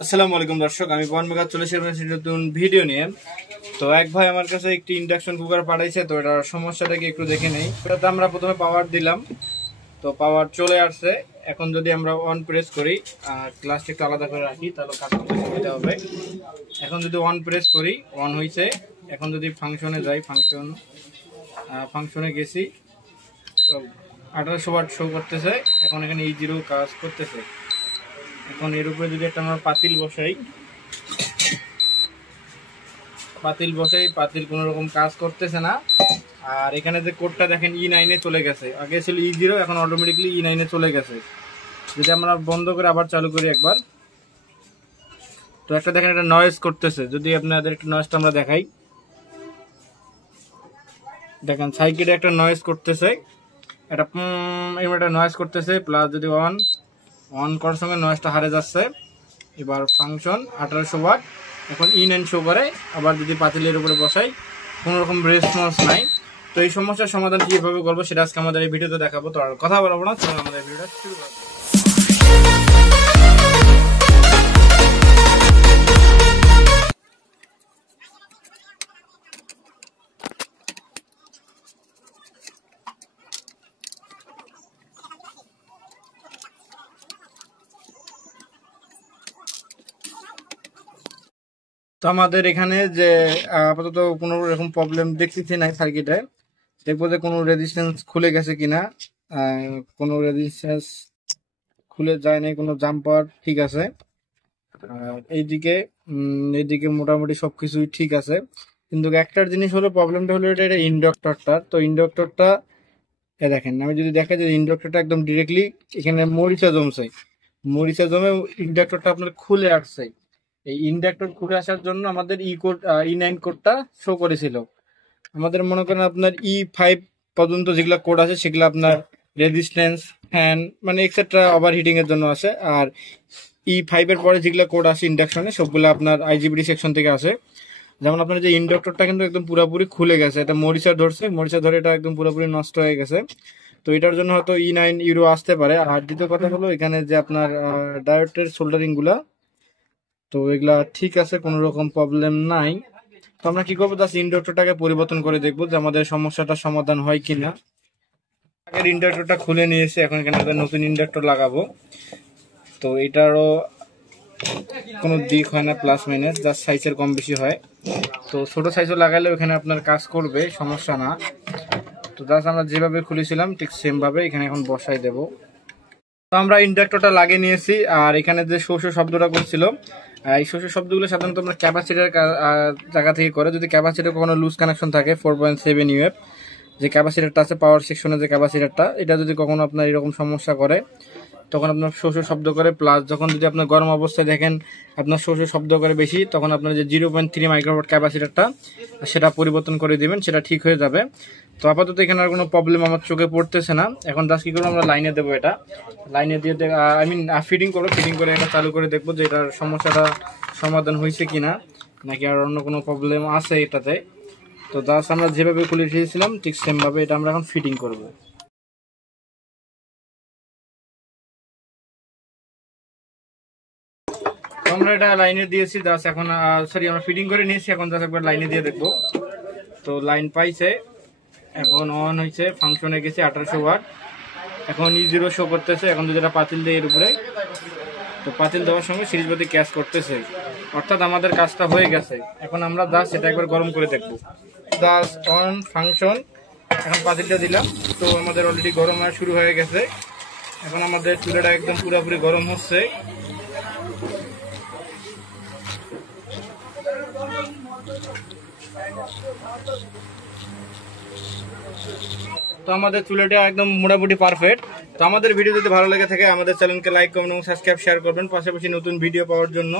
আসসালামু আলাইকুম দর্শক, আমি পবন মেঘা চলে এসেছি নতুন ভিডিও নিয়ে। তো এক ভাই আমার কাছে একটি ইন্ডাকশন কুকার পাঠাইছে, তো এটার সমস্যাটাকে একটু দেখে নেই। এটাতে আমরা প্রথমে পাওয়ার দিলাম, তো পাওয়ার চলে আসছে। এখন যদি আমরা অন প্রেস করি, গ্লাসটা একটু আলাদা করে রাখি তাহলে কাজ করতে সুবিধা হবে। এখন যদি অন প্রেস করি, অন হয়েছে। এখন যদি ফাংশনে যাই, ফাংশনে গেছি, 1800 ওয়াট শো করতেছে। এখন এখানে E0 কাজ করতেছে। এখন এর উপরে যদি একটা আমরা পাতিল বসাই, পাতিল কোনো রকম কাজ করতেছে না। আর এখানে যে কোডটা দেখেন E9 এ চলে গেছে, আগে ছিল E0, এখন অটোমেটিকলি E9 এ চলে গেছে। যদি আমরা বন্ধ করে আবার চালু করি একবার, তো একটা দেখেন একটা নয়েজ করতেছে। যদি আপনাদের একটা নয়েজটা আমরা দেখাই, দেখেন সাইকেলে একটা নয়েজ করতেছে, একটা নয়েজ করতেছে। প্লাস যদি অন করার সঙ্গে নয়েজটা হারে যাচ্ছে। এবার ফাংশন 1800 ওয়াট, এখন E9 শো করে। আবার যদি পাতিলের উপরে বসাই, কোনো রকম রেসপন্স নাই। তো এই সমস্যার সমাধান কিভাবে করবো সেটা আজকে আমাদের এই ভিডিওতে দেখাবো। তো আর কথা বলবো না, চলুন আমাদের ভিডিওটা শুরু করবো। তো আমাদের এখানে যে আপাতত কোনো রকম প্রবলেম দেখতেছি না সার্কিটে। দেখবো যে কোনো রেজিস্ট্যান্স খুলে গেছে কিনা। কোনো রেজিস্ট্যান্স খুলে যায় নাই, কোনো জাম্পার ঠিক আছে। এইদিকে মোটামুটি সবকিছুই ঠিক আছে। কিন্তু একটার জিনিস হলো, প্রবলেমটা হলো এটা ইন্ডাক্টরটা। তো ইন্ডাক্টরটা দেখেন, আমি যদি দেখা যায় ইন্ডাক্টরটা একদম ডিরেক্টলি এখানে মরিচা জমে ইন্ডাক্টরটা আপনার খুলে আসছে। এই ইন্ডাক্টর খুলে আসার জন্য আমাদের E9 কোডটা শো করেছিল। আমাদের মনে করেন আপনার E5 পর্যন্ত যেগুলা কোড আছে সেগুলো আপনার রেজিস্ট্যান্স, ফ্যান মানে এক্সেট্রা ওভারহিটিং এর জন্য আছে। আর E5 এর পরে যেগুলো কোড আছে ইন্ডাকশনে, সবগুলো আপনার IGBT সেকশন থেকে আসে। যেমন আপনার যে ইন্ডাক্টরটা কিন্তু একদম পুরোপুরি খুলে গেছে, এটা মরিচা ধরে এটা একদম পুরোপুরি নষ্ট হয়ে গেছে। তো এটার জন্য হয়তো E9 ইউরো আসতে পারে। আর দ্বিতীয় কথা হলো, এখানে যে আপনার ডায়োডের সোল্ডারিং গুলা, তো এগুলা ঠিক আছে, কোনো রকম প্রবলেম নাই। তো আমরা কি করবো, জাস্ট ইন্ডাক্টরটাকে পরিবর্তন করে দেখবো যে আমাদের সমস্যাটা সমাধান হয় কিনা। আগের ইন্ডাক্টরটা খুলে নিয়েছি, এখন এখানে নতুন ইন্ডাক্টর লাগাবো। তো এটারও কোনো দিক হয় না, প্লাস মাইনাস, জাস্ট সাইজের কম বেশি হয়। তো ছোট সাইজও লাগালে ওখানে আপনার কাজ করবে, সমস্যা না। তো জাস্ট আমরা যেভাবে খুলেছিলাম ঠিক সেম ভাবে এখানে এখন বসাই দেব। তো আমরা ইন্ডাক্টরটা লাগিয়ে নিয়েছি। আর এখানে যে শো শব্দটা করছিল, এই শো শব্দগুলো সাধারণত আমরা ক্যাপাসিটার জায়গা থেকে করে। যদি ক্যাপাসিটার কখনো লুজ কানেকশন থাকে 4.7 UF, যে ক্যাপাসিটারটা আছে পাওয়ার সেকশনে, যে ক্যাপাসিটারটা, এটা যদি কখনো আপনার এরকম সমস্যা করে, তখন আপনার শো শব্দ করে। প্লাস যখন যদি আপনার গরম অবস্থায় দেখেন আপনার শো শব্দ করে বেশি, তখন আপনার যে 0.3 মাইক্রোওয়াট ক্যাপাসিটারটা সেটা পরিবর্তন করে দিবেন, সেটা ঠিক হয়ে যাবে। তো আপাতত এখানে আর কোনো প্রবলেম আমার চোখে পড়তেছে না। এখন জাস্ট কি করবো, আমরা লাইনে দেবো, এটা লাইনে দিয়ে ফিটিং করে এটা চালু করে দেখবো যে এটার সমস্যাটা সমাধান হয়েছে কিনা, নাকি আর অন্য কোনো প্রবলেম আছে এটাতে। তো জাস্ট আমরা যেভাবে খুলে রেখেছিলাম ঠিক সেম ভাবে এটা আমরা এখন ফিটিং করবো। আমরা এটা লাইনে দিয়েছি জাস্ট এখন, আমরা ফিটিং করে নিয়েছি। এখন জাস্ট একবার লাইনে দিয়ে দেখবো। তো লাইন পাইছে, এখন অন হয়েছে, ফাংশনে গেছে 1800 ওয়াট। এখন E0 শো করতেছে। এখন যদি এটা পাতিল দেয় এর উপরে, তো পাতিল দেওয়ার সঙ্গে সিরিজ বাতি ক্যাশ করতেছে, অর্থাৎ আমাদের কাজটা হয়ে গেছে। এখন আমরা জাস্ট এটা একবার গরম করে দেখবো। জাস্ট অন ফাংশন, এখন পাতিলটা দিলাম, তো আমাদের অলরেডি গরম হওয়া শুরু হয়ে গেছে। এখন আমাদের চুলাটা একদম পুরোপুরি গরম হচ্ছে। তো আমাদের চুলাটা একদম মোটামুটি পারফেক্ট। তো আমাদের ভিডিও যদি ভালো লেগে থাকে আমাদের চ্যানেলকে লাইক, কমেন্ট এবং সাবস্ক্রাইব, শেয়ার করবেন। পাশাপাশি নতুন ভিডিও পাওয়ার জন্য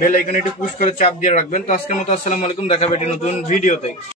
বেল আইকনে একটু পুশ করে চাপ দিয়ে রাখবেন। তো আজকের মতো আসসালামু আলাইকুম, দেখা হবে একটি নতুন ভিডিওতে।